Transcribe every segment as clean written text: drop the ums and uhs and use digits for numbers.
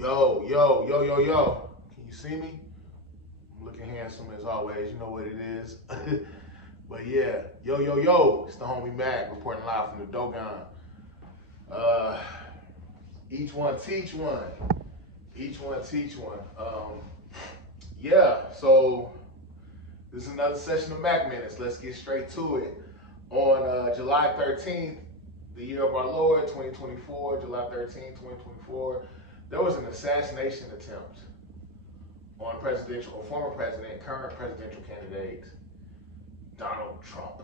Yo, yo, yo, yo, yo. Can you see me? I'm looking handsome as always. You know what it is. But yeah, yo, yo, yo. It's the homie Mac reporting live from the Dogon. Each one teach one. Each one teach one. Yeah, so this is another session of Mac Minutes. Let's get straight to it. On July 13th, the year of our Lord, 2024, July 13th, 2024, there was an assassination attempt on former president, current presidential candidate, Donald Trump.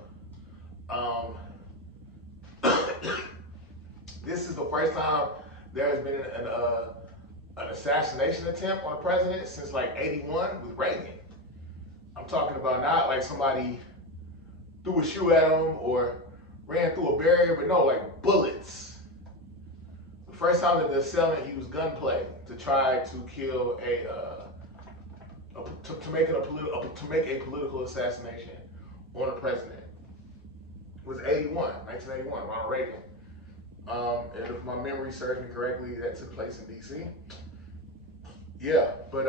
This is the first time there has been an assassination attempt on a president since like '81 with Reagan. I'm talking about not like somebody threw a shoe at him or ran through a barrier, but no, like bullets. The first time that the assailant used gunplay to try to kill to make a political assassination on a president was 1981, Ronald Reagan. And if my memory serves me correctly, that took place in DC. Yeah, but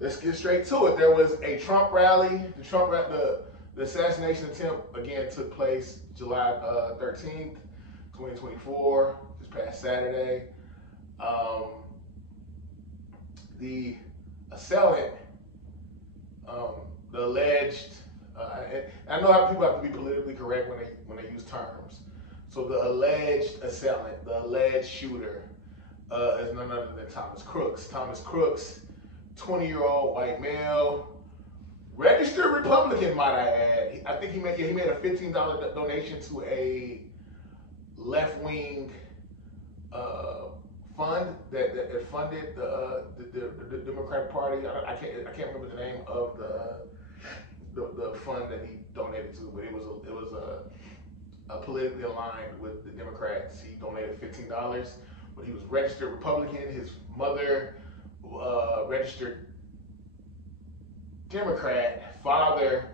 let's get straight to it. There was a Trump rally. The assassination attempt again took place July 13th, 2024, this past Saturday. The assailant, the alleged, I know how people have to be politically correct when they use terms. So the alleged assailant, the alleged shooter, is none other than Thomas Crooks. Thomas Crooks, 20-year-old white male, registered Republican, might I add. I think he made a $15 donation to a left-wing fund that funded the Democratic Party. I can't remember the name of the fund that he donated to, but it was politically aligned with the Democrats. He donated $15, but he was registered Republican. His mother registered Democrat, father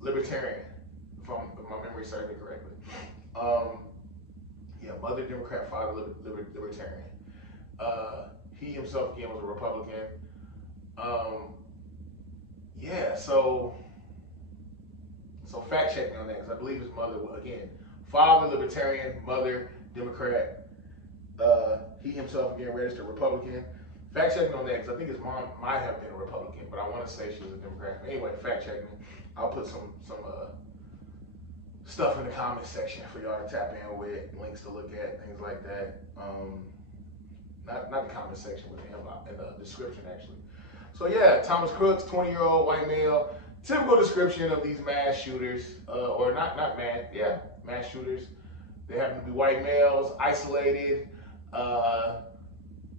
Libertarian, if my memory serves me correctly. Yeah, mother Democrat, father Libertarian. He himself again was a Republican. Yeah, so fact check me on that, because I believe his mother, again, father Libertarian, mother Democrat. He himself again registered Republican. Fact check me on that, because I think his mom might have been a Republican, but I want to say she was a Democrat. But anyway, fact check me. I'll put some stuff in the comment section for y'all to tap in with, links to look at, things like that. Not the comment section, but in the description actually. So yeah, Thomas Crooks, 20-year-old white male. Typical description of these mass shooters, or not mass shooters. They happen to be white males, isolated,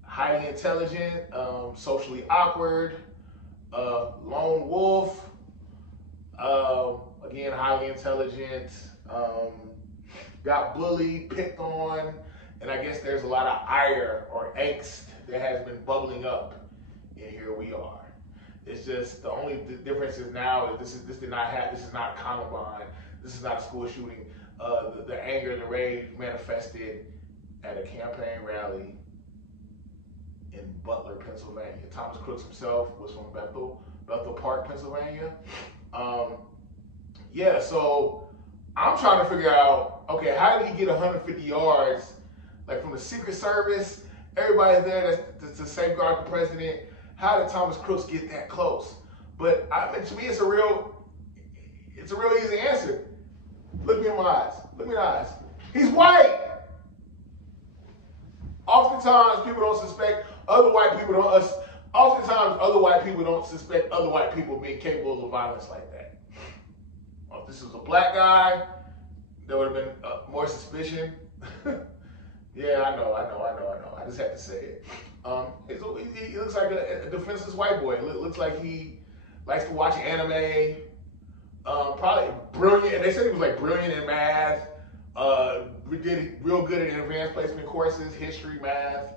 highly intelligent, socially awkward, lone wolf, again, highly intelligent, got bullied, picked on, and I guess there's a lot of ire or angst that has been bubbling up, and here we are. It's just the only difference is now is this is not Columbine, this is not a school shooting. The anger, the rage manifested at a campaign rally in Butler, Pennsylvania. Thomas Crooks himself was from Bethel Park, Pennsylvania. Yeah, so I'm trying to figure out, okay, how did he get 150 yards, like from the Secret Service, everybody's there to safeguard the president. How did Thomas Crooks get that close? But to me, it's a real easy answer. Look me in my eyes. Look me in the eyes. He's white. Oftentimes, people don't suspect other white people don't suspect other white people being capable of violence like that. If this was a black guy, there would have been more suspicion. Yeah, I know. I just have to say it. He looks like a defenseless white boy. It looks like he likes to watch anime. Probably brilliant. And they said he was like brilliant in math. Did real good in advanced placement courses, history, math.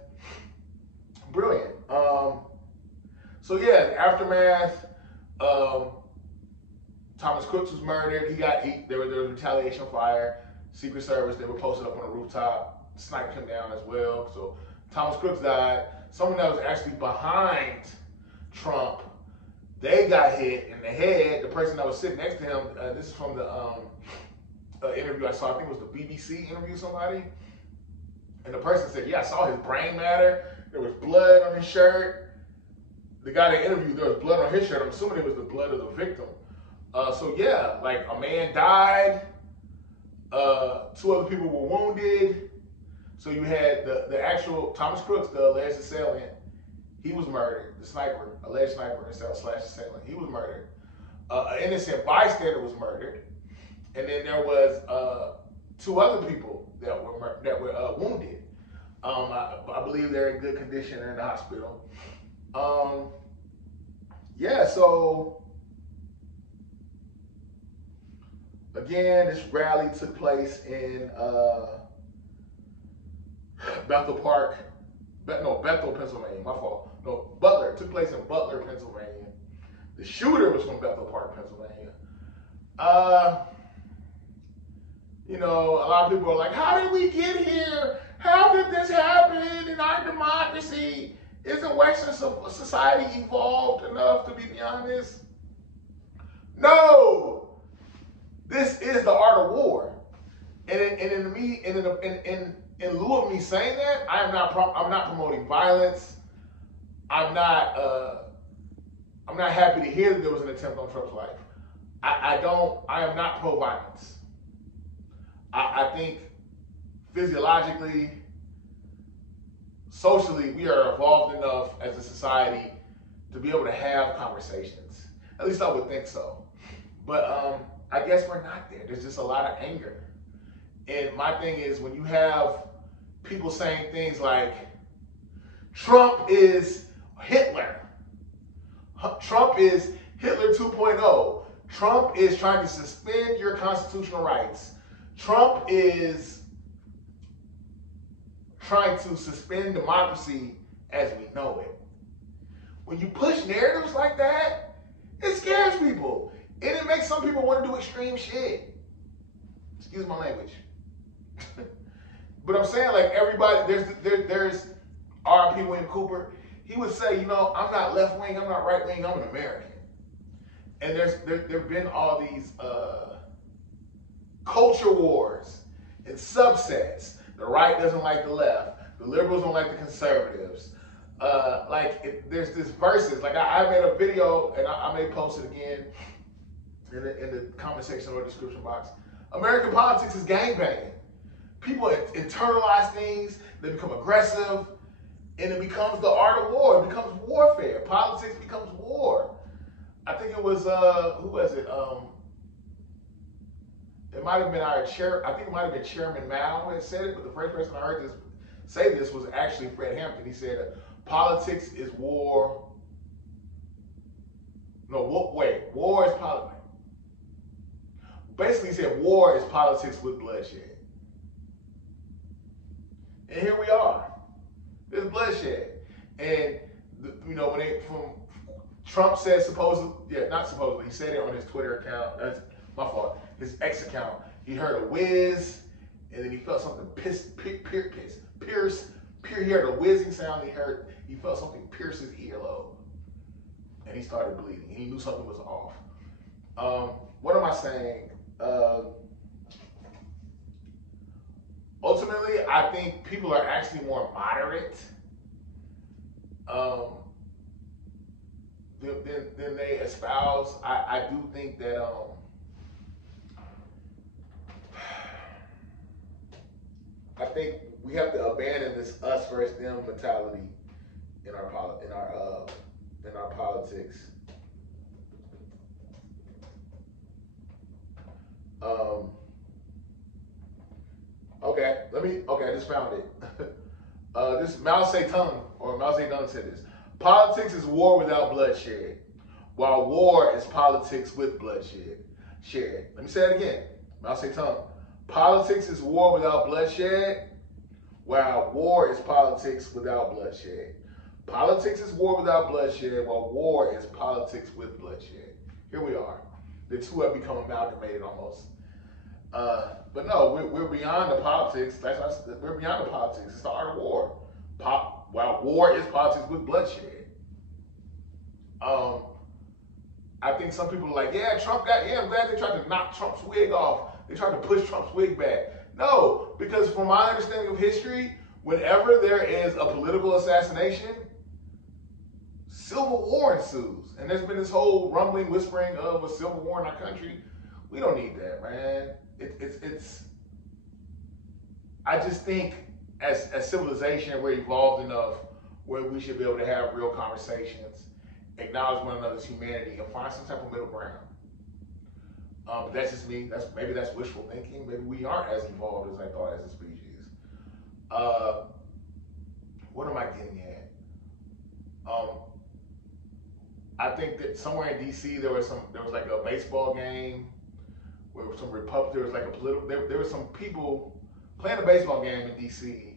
Brilliant. So yeah, aftermath. Thomas Crooks was murdered. There was retaliation fire. Secret Service, they were posted up on a rooftop, sniped him down as well. So Thomas Crooks died, someone that was actually behind Trump, they got hit in the head. The person that was sitting next to him, this is from the interview I saw, I think it was the BBC interview somebody. And the person said, yeah, I saw his brain matter. There was blood on his shirt. The guy that interviewed, there was blood on his shirt. I'm assuming it was the blood of the victim. So yeah, like a man died. 2 other people were wounded. So you had the actual Thomas Crooks, the alleged assailant. He was murdered. The sniper, alleged sniper slash assailant, he was murdered. An innocent bystander was murdered. And then there was 2 other people that were wounded. I believe they're in good condition. They're in the hospital. Yeah, so again, this rally took place in Bethel, Pennsylvania. My fault. No, Butler. It took place in Butler, Pennsylvania. The shooter was from Bethel Park, Pennsylvania. You know, a lot of people are like, how did we get here? How did this happen in our democracy? Isn't Western society evolved enough to be beyond this? No! This is the art of war. And in lieu of me saying that, I'm not promoting violence. I'm not happy to hear that there was an attempt on Trump's life. I am not pro-violence. I think physiologically, socially, we are evolved enough as a society to be able to have conversations. At least I would think so. But I guess we're not there. There's just a lot of anger. And my thing is, when you have people saying things like, Trump is Hitler. Trump is Hitler 2.0. Trump is trying to suspend your constitutional rights. Trump is trying to suspend democracy as we know it. When you push narratives like that, it scares people. And it makes some people want to do extreme shit. Excuse my language. But I'm saying, like, everybody, there's R.P. William Cooper. He would say, you know, I'm not left wing, I'm not right wing, I'm an American. And there've been all these culture wars and subsets. The right doesn't like the left. The liberals don't like the conservatives. There's this verses. Like I made a video, and I may post it again in the comment section or description box. American politics is gangbanging. People internalize things. They become aggressive, and it becomes the art of war. It becomes warfare. Politics becomes war. I think it was who was it? It might have been our chair. I think it might have been Chairman Mao who had said it, but the first person I heard say this was actually Fred Hampton. He said, "Politics is war." No, war is politics. Basically, he said war is politics with bloodshed. And here we are. There's bloodshed, and when Trump said not supposedly, he said it on his Twitter account. That's my fault. His X account. He heard a whiz, and then he felt something pierce. He heard a whizzing sound. He felt something pierce his earlobe, and he started bleeding. And he knew something was off. What am I saying? Ultimately, I think people are actually more moderate than they espouse. I do think that I think we have to abandon this us versus them mentality in our politics. I just found it. This Mao Zedong said this. Politics is war without bloodshed, while war is politics with bloodshed. Let me say it again. Mao Zedong. Politics is war without bloodshed, while war is politics without bloodshed. Politics is war without bloodshed, while war is politics with bloodshed. Here we are. The two have become amalgamated almost. But no, we're beyond the politics. We're beyond the politics. It's the art of war. While war is politics with bloodshed. I think some people are like, yeah, I'm glad they tried to knock Trump's wig off. They tried to push Trump's wig back. No, because from my understanding of history, whenever there is a political assassination, civil war ensues. And there's been this whole rumbling, whispering of a civil war in our country. We don't need that, man. I just think as civilization, we're evolved enough where we should be able to have real conversations, acknowledge one another's humanity, and find some type of middle ground. But that's just me. Maybe that's wishful thinking. Maybe we aren't as evolved as I thought as a species. What am I getting at? I think that somewhere in DC there was like a baseball game where there was like a political. There were some people playing a baseball game in DC,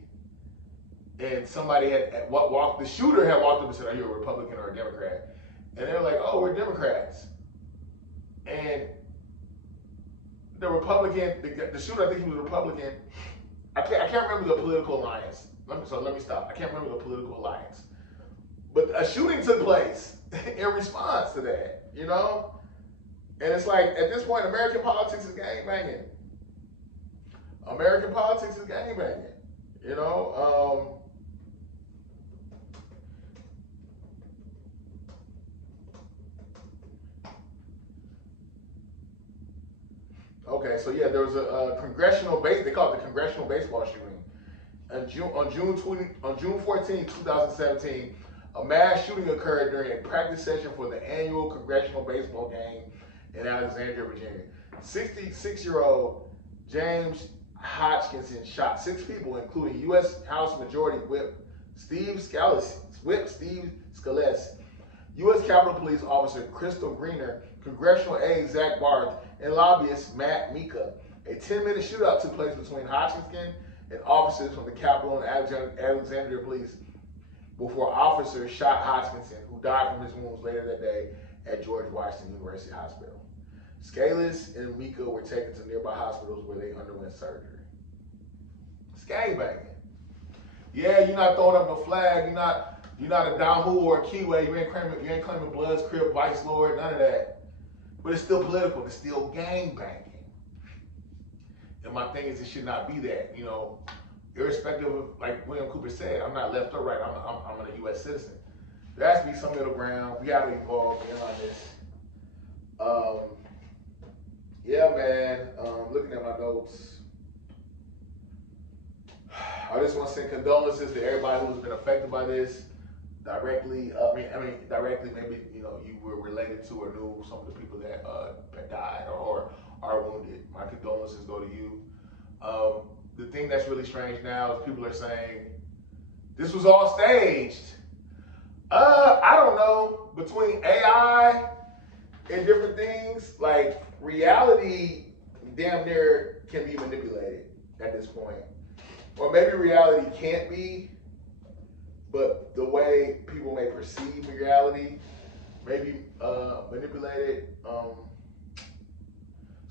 and somebody had walked. The shooter had walked up and said, "Are you a Republican or a Democrat?" And they were like, "Oh, we're Democrats." And the Republican, the shooter, I think he was a Republican. I can't remember the political alliance. Let me stop. I can't remember the political alliance. But a shooting took place in response to that, you know? And it's like, at this point, American politics is gangbanging. American politics is gangbanging, you know? Okay, so yeah, there was a they call it the congressional baseball shooting. On June 14, 2017, a mass shooting occurred during a practice session for the annual congressional baseball game in Alexandria, Virginia. 66-year-old James Hodgkinson shot 6 people, including U.S. House Majority Whip Steve Scalise, U.S. Capitol Police Officer Crystal Greener, Congressional aide Zach Barth, and lobbyist Matt Mika. A 10-minute shootout took place between Hodgkinson and officers from the Capitol and Alexandria Police before officers shot Hodgkinson, who died from his wounds later that day at George Washington University Hospital. Scalise and Mika were taken to nearby hospitals where they underwent surgery. It's gangbanging. Yeah, you're not throwing up no flag. You're not a Damu or a Kiwi. You ain't claiming Bloods, Crip, Vice Lord, none of that. But it's still political. It's still gangbanging. And my thing is, it should not be that. You know, irrespective of, like William Cooper said, I'm not left or right. I'm a U.S. citizen. There has to be some middle ground. We got to evolve beyond this. Yeah, man. Looking at my notes. I just want to send condolences to everybody who's been affected by this directly. Directly, maybe, you know, you were related to or knew some of the people that died or are wounded. My condolences go to you. The thing that's really strange now is people are saying, this was all staged. I don't know. Between AI and different things, like reality damn near can be manipulated at this point. Or maybe reality can't be, but the way people may perceive reality may be manipulated. So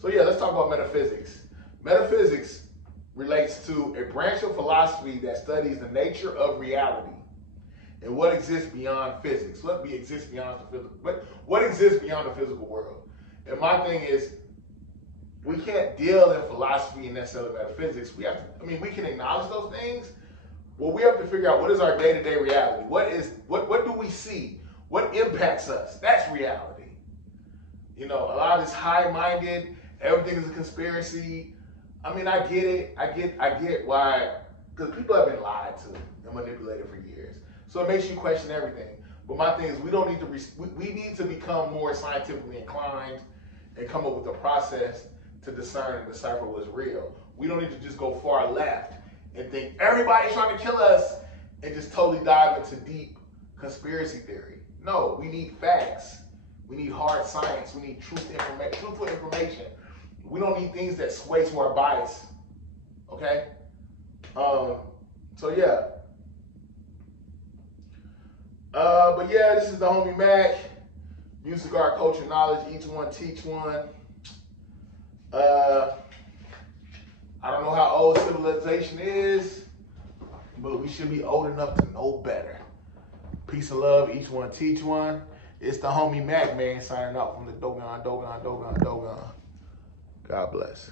yeah, let's talk about metaphysics. Metaphysics relates to a branch of philosophy that studies the nature of reality and what exists beyond physics. What exists beyond the physical world. And my thing is, we can't deal in philosophy and necessarily metaphysics. We can acknowledge those things, but we have to figure out what is our day-to-day reality. What do we see? What impacts us? That's reality. You know, a lot of this high-minded, everything is a conspiracy. I mean, I get it. I get why, because people have been lied to and manipulated for years. So it makes you question everything. But my thing is, we need to become more scientifically inclined and come up with a process to discern and decipher what's real. We don't need to just go far left and think everybody's trying to kill us and just totally dive into deep conspiracy theory. No, we need facts. We need hard science. We need truthful information. We don't need things that sway to our bias. Okay? So yeah. But yeah, this is the homie Mac. Music, art, culture, knowledge. Each one teach one. I don't know how old civilization is, but we should be old enough to know better. Peace and love, each one teach one. It's the homie Mac, man, signing out from the Dogon. God bless.